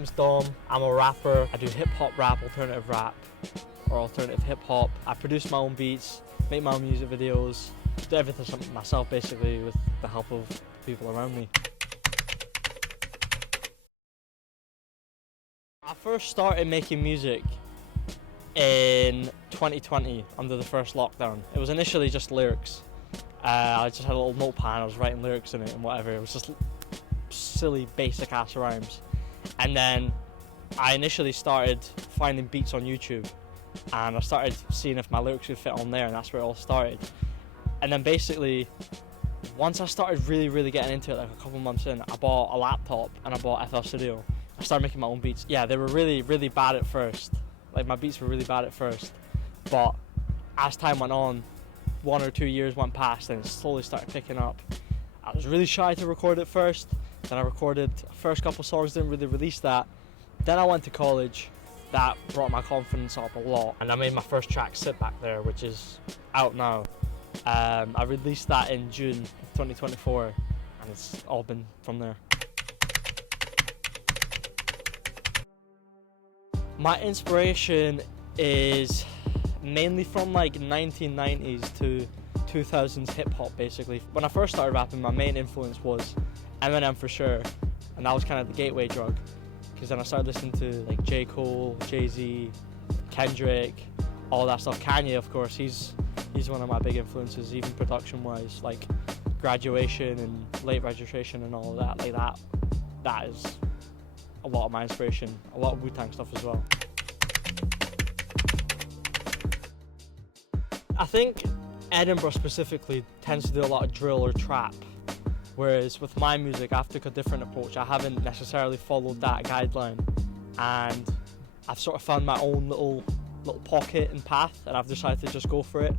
name's Dom. I'm a rapper. I do hip-hop rap, alternative rap, or alternative hip-hop. I produce my own beats, make my own music videos, do everything myself basically with the help of people around me. I first started making music in 2020 under the first lockdown. It was initially just lyrics. I just had a little notepad, I was writing lyrics in it and whatever. It was just silly basic ass rhymes. And then I initially started finding beats on YouTube and I started seeing if my lyrics would fit on there, and that's where it all started. And then basically, once I started really getting into it, like a couple months in, I bought a laptop and I bought FL Studio. I started making my own beats. Yeah, they were really bad at first. Like, my beats were really bad at first, but as time went on, 1 or 2 years went past and it slowly started picking up. I was really shy to record it first, then I recorded the first couple songs, didn't really release that. Then I went to college. That brought my confidence up a lot, and I made my first track, Sit Back There, which is out now. I released that in June 2024, and it's all been from there. My inspiration is mainly from like 1990s to 2000s hip hop basically. When I first started rapping, my main influence was Eminem for sure, and that was kind of the gateway drug, because then I started listening to like J. Cole, Jay-Z, Kendrick, all that stuff. Kanye, of course, he's one of my big influences, even production wise, like Graduation and Late Registration and all of that. Like that is a lot of my inspiration, a lot of Wu-Tang stuff as well. I think Edinburgh specifically tends to do a lot of drill or trap, whereas with my music I've took a different approach. I haven't necessarily followed that guideline, and I've sort of found my own little pocket and path, and I've decided to just go for it.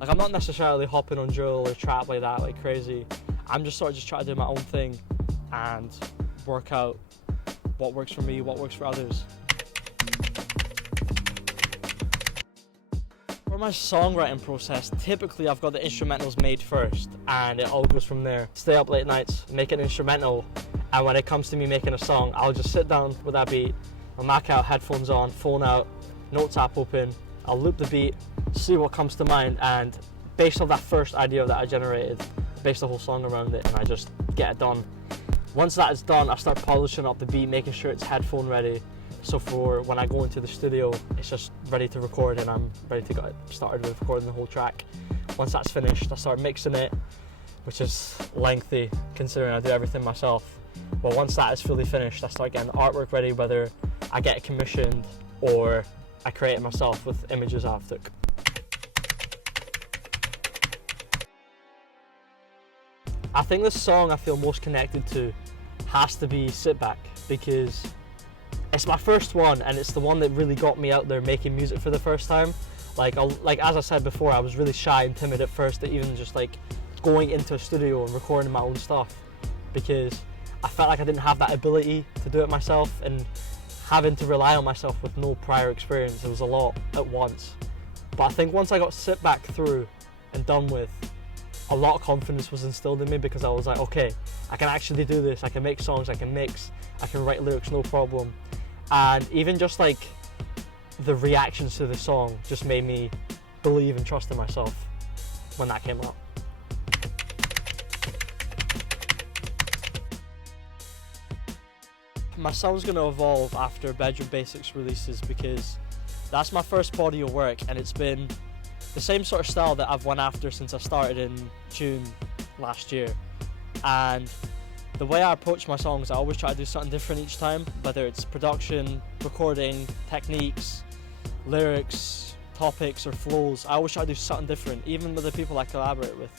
Like, I'm not necessarily hopping on drill or trap like that, like crazy. I'm just sort of trying to do my own thing and work out what works for me, what works for others. For my songwriting process, typically I've got the instrumentals made first and it all goes from there. Stay up late nights, make an instrumental, and when it comes to me making a song, I'll just sit down with that beat, I'll Mac out, headphones on, phone out, notes app open, I'll loop the beat, see what comes to mind, and based on that first idea that I generated, base the whole song around it, and I just get it done. Once that is done, I start polishing up the beat, making sure it's headphone ready. So for when I go into the studio, it's just ready to record and I'm ready to get started with recording the whole track. Once that's finished, I start mixing it, which is lengthy considering I do everything myself. But once that is fully finished, I start getting the artwork ready, whether I get it commissioned or I create it myself with images I've took. I think the song I feel most connected to has to be Sit Back, because it's my first one and it's the one that really got me out there making music for the first time. Like as I said before, I was really shy and timid at first to even just like going into a studio and recording my own stuff, because I felt like I didn't have that ability to do it myself, and having to rely on myself with no prior experience, it was a lot at once. But I think once I got Sit Back through and done with, a lot of confidence was instilled in me, because I was like, okay, I can actually do this, I can make songs, I can mix, I can write lyrics, no problem. And even just like the reactions to the song just made me believe and trust in myself when that came out. My sound's going to evolve after Bedroom Basics releases, because that's my first body of work, and it's been the same sort of style that I've went after since I started in June last year. And the way I approach my songs, I always try to do something different each time, whether it's production, recording, techniques, lyrics, topics or flows. I always try to do something different, even with the people I collaborate with.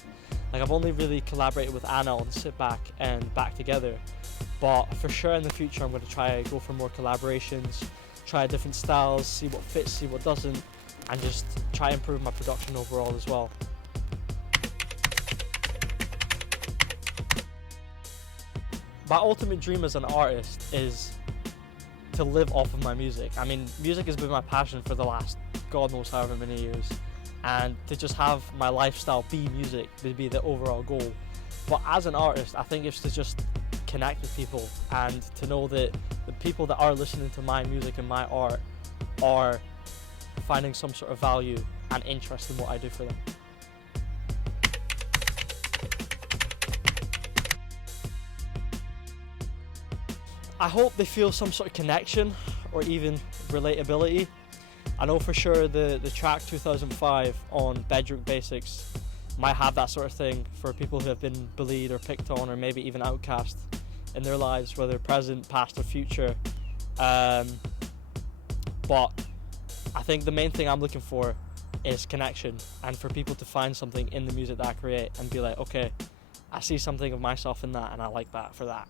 Like, I've only really collaborated with Anna on Sit Back and Back Together, but for sure in the future I'm going to try to go for more collaborations, try different styles, see what fits, see what doesn't, and just try and improve my production overall as well. My ultimate dream as an artist is to live off of my music. I mean, music has been my passion for the last God knows however many years, and to just have my lifestyle be music would be the overall goal. But as an artist, I think it's to just connect with people, and to know that the people that are listening to my music and my art are finding some sort of value and interest in what I do for them. I hope they feel some sort of connection or even relatability. I know for sure the track 2005 on Bedrock Basics might have that sort of thing for people who have been bullied or picked on or maybe even outcast in their lives, whether present, past or future. But I think the main thing I'm looking for is connection, and for people to find something in the music that I create and be like, okay, I see something of myself in that and I like that for that.